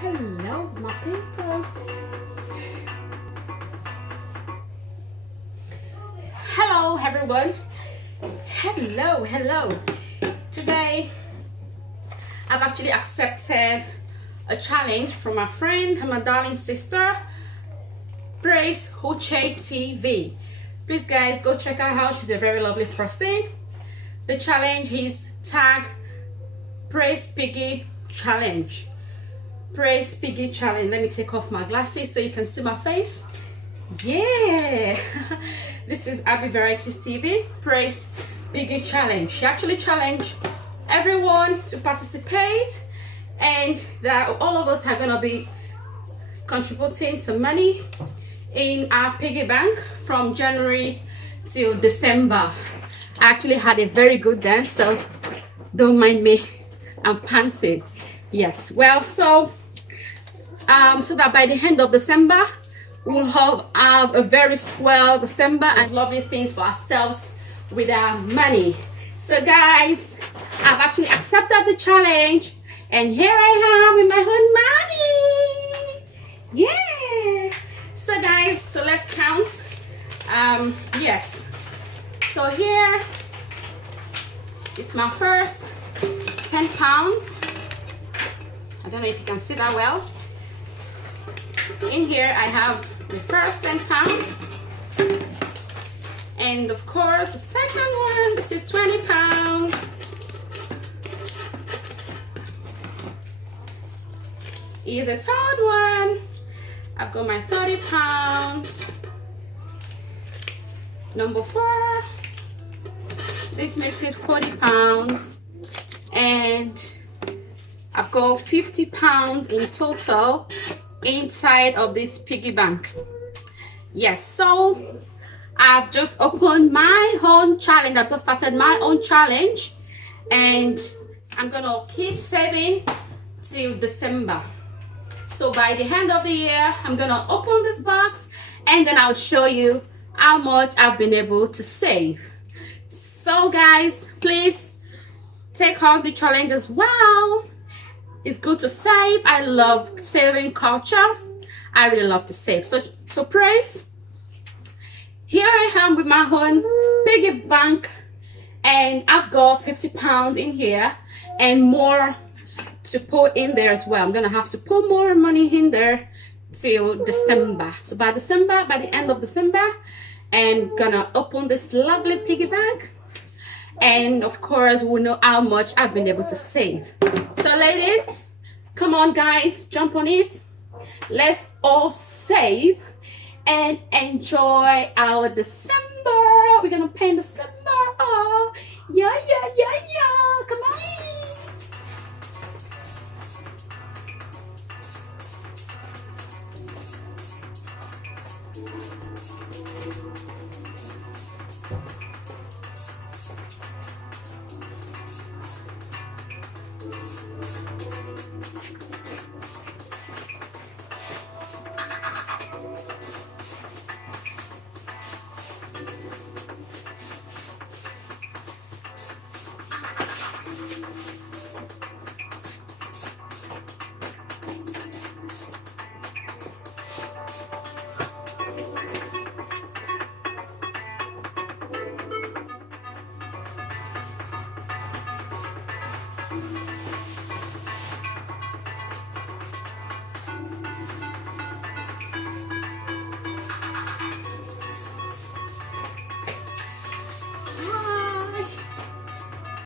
Hello, my people. Hello, everyone. Hello. Today, I've actually accepted a challenge from my friend and my darling sister, Praise Uche TV. Please, guys, go check her out. She's a very lovely person. The challenge is tag Praise Piggy Challenge. Praise Piggy Challenge. Let me take off my glasses so you can see my face. Yeah. This is Abby Varieties TV. Praise Piggy Challenge. She actually challenged everyone to participate, and that all of us are gonna be contributing some money in our piggy bank from January till December. I actually had a very good dance, so don't mind me, I'm panting. Yes, well, so that by the end of December we'll have a very swell December and lovely things for ourselves with our money. So guys, I've actually accepted the challenge, and here I am with my own money. Yeah. So guys, so let's count. Yes, so here is my first 10 pounds. I don't know if you can see that well. In here I have the first 10 pounds, and of course the second one, this is 20 pounds. Here's the third one. I've got my 30 pounds. Number 4, this makes it 40 pounds, and I've got 50 pounds in total inside of this piggy bank. Yes, so I've just opened my own challenge. I've just started my own challenge, and I'm gonna keep saving till December. So by the end of the year, I'm gonna open this box, and then I'll show you how much I've been able to save. So guys, please take on the challenge as well. It's good to save. I love saving culture. I really love to save. So praise. Here I am with my own piggy bank, and I've got 50 pounds in here and more to put in there as well. I'm gonna have to put more money in there till December. So by the end of December, I'm gonna open this lovely piggy bank, and of course we'll know how much I've been able to save. So ladies, come on guys, jump on it. Let's all save and enjoy our December. We're gonna pay in December.